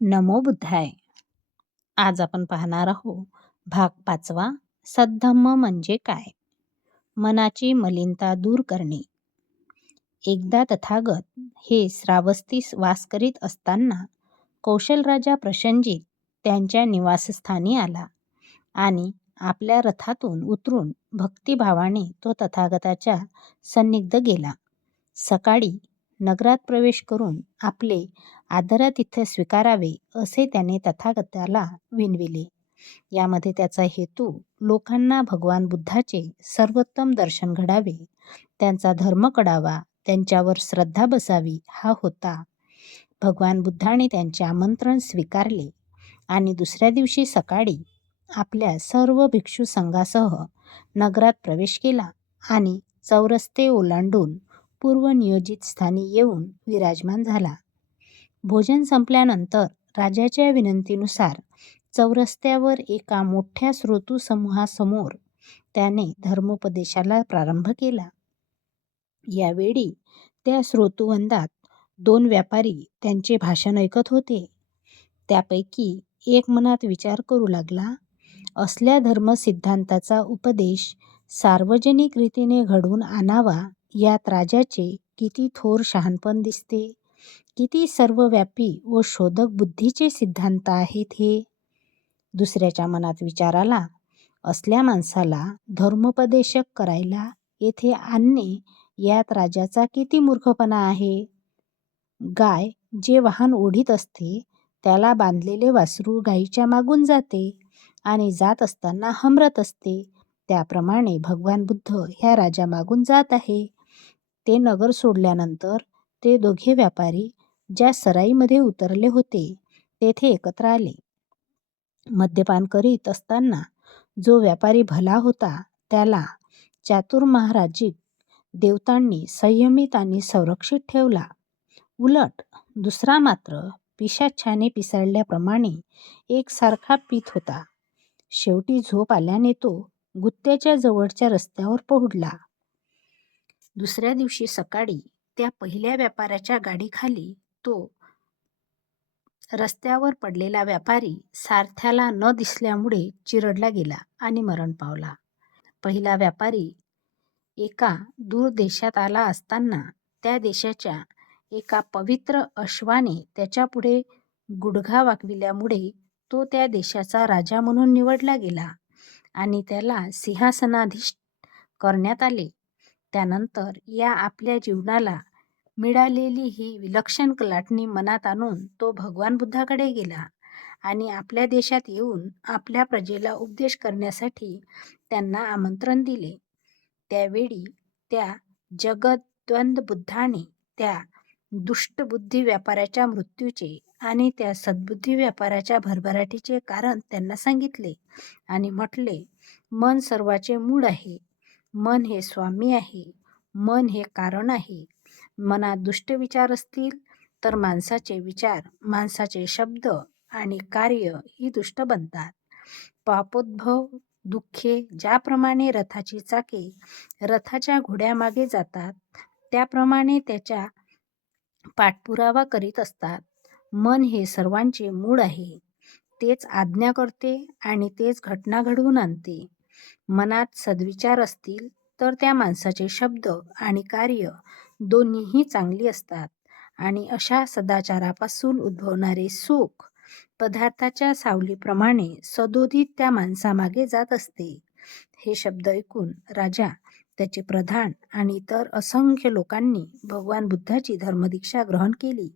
नमो बुद्धाय. आज आपण पाहणार आहोत भाग 5वा. सद्धम्म म्हणजे काय? मनाची मलिनता दूर करणे. एकदा तथागत हे श्रावस्तीस वास करीत असताना कौशलराजा प्रसंजित त्यांच्या निवासस्थानी आला आणि आपल्या रथातून उतरून भक्तिभावाने तो तथागताच्या सन्निध गेला. सकाळी नगरात प्रवेश करून आपले आदरातिथ्य स्वीकारावे असे त्याने तथागताला विनविले. यामध्ये त्याचा हेतू लोकांना भगवान बुद्धाचे सर्वोत्तम दर्शन घडावे, त्यांचा धर्म कळावा, त्यांच्यावर श्रद्धा बसावी हा होता. भगवान बुद्धाने त्यांचे आमंत्रण स्वीकारले आणि दुसऱ्या दिवशी सकाळी आपल्या सर्व भिक्षू संघासह नगरात प्रवेश केला आणि चौरस्ते ओलांडून पूर्वनियोजित स्थानी येऊन विराजमान झाला. भोजन संपल्यानंतर राजाच्या विनंतीनुसार चौरस्त्यावर एका मोठ्या श्रोतृसमूहासमोर त्याने धर्मोपदेशाला प्रारंभ केला. यावेळी त्या श्रोतृवृंदात 2 व्यापारी त्यांचे भाषण ऐकत होते. त्यापैकी एक मनात विचार करू लागला, असल्या धर्मसिद्धांताचा उपदेश सार्वजनिक रीतीने घडवून आणावा यात राजाचे किती थोर शहाणपण दिसते. किती सर्वव्यापी व शोधक बुद्धीचे सिद्धांत आहेत हे. दुसऱ्याच्या मनात विचार आला, असल्या माणसाला धर्मोपदेशक करायला येथे आणणे यात राजाचा किती मूर्खपणा आहे. गाय जे वाहन ओढीत असते त्याला बांधलेले वासरू गायीच्या मागून जाते आणि जात असताना हमरत असते. त्याप्रमाणे भगवान बुद्ध ह्या राजामागून जात आहे. ते नगर सोडल्यानंतर ते दोघे व्यापारी ज्या सराईमध्ये उतरले होते तेथे एकत्र आले. मद्यपान करीत असताना जो व्यापारी भला होता त्याला चातुर्माराजिक देवतांनी संयमित आणि संरक्षित ठेवला. उलट दुसरा मात्र पिशाच्याने पिसाळल्याप्रमाणे एकसारखा पीत होता. शेवटी झोप आल्याने तो गुत्त्याच्या जवळच्या रस्त्यावर पोहोडला. दुसऱ्या दिवशी सकाळी त्या पहिल्या व्यापाऱ्याच्या गाडीखाली तो रस्त्यावर पडलेला व्यापारी सारथ्याला न दिसल्यामुळे चिरडला गेला आणि मरण पावला. पहिला व्यापारी एका दूर देशात आला असताना त्या देशाच्या एका पवित्र अश्वाने त्याच्यापुढे गुडघा वाकविल्यामुळे तो त्या देशाचा राजा म्हणून निवडला गेला आणि त्याला सिंहासनाधीष्ट करण्यात आले. त्यानंतर या आपल्या जीवनाला मिळालेली ही विलक्षण कलाटणी मनात आणून तो भगवान बुद्धाकडे गेला आणि आपल्या देशात येऊन आपल्या प्रजेला उपदेश करण्यासाठी त्यांना आमंत्रण दिले. त्यावेळी त्या जगद्वंद बुद्धाने त्या दुष्टबुद्धी व्यापाऱ्याच्या मृत्यूचे आणि त्या सद्बुद्धी व्यापाऱ्याच्या भरभराटीचे कारण त्यांना सांगितले आणि म्हटले, मन सर्वाचे मूळ आहे. मन हे स्वामी आहे. मन हे कारण आहे. मनात दुष्ट विचार असतील तर माणसाचे विचार, माणसाचे शब्द आणि कार्य ही दुष्ट बनतात. पापोद्भव दुःखे ज्याप्रमाणे रथाची चाके रथाच्या घोड्यामागे जातात त्याप्रमाणे त्याच्या पाठपुरावा करीत असतात. मन हे सर्वांचे मूळ आहे. तेच आज्ञा करते आणि तेच घटना घडवून आणते. मनात सद्विचार असतील तर त्या माणसाचे शब्द आणि कार्य दोन्हीही चांगली असतात आणि अशा सदाचारापासून उद्भवणारे सुख पदार्थाच्या सावलीप्रमाणे सदोदित त्या माणसामागे जात असते. हे शब्द ऐकून राजा, त्याचे प्रधान आणि इतर असंख्य लोकांनी भगवान बुद्धाची धर्मदीक्षा ग्रहण केली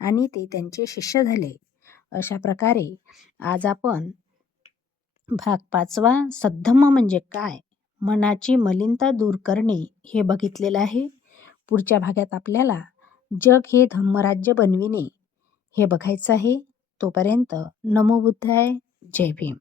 आणि ते त्यांचे शिष्य झाले. अशा प्रकारे आज आपण भाग 5वा सद्धम्म म्हणजे काय, मनाची मलिनता दूर करणे हे बघितलेलं आहे. पुढच्या भागात आपल्याला जग हे धम्मराज्य बनविणे हे बघायचं आहे. तोपर्यंत नमो बुद्धाय. जय भीम.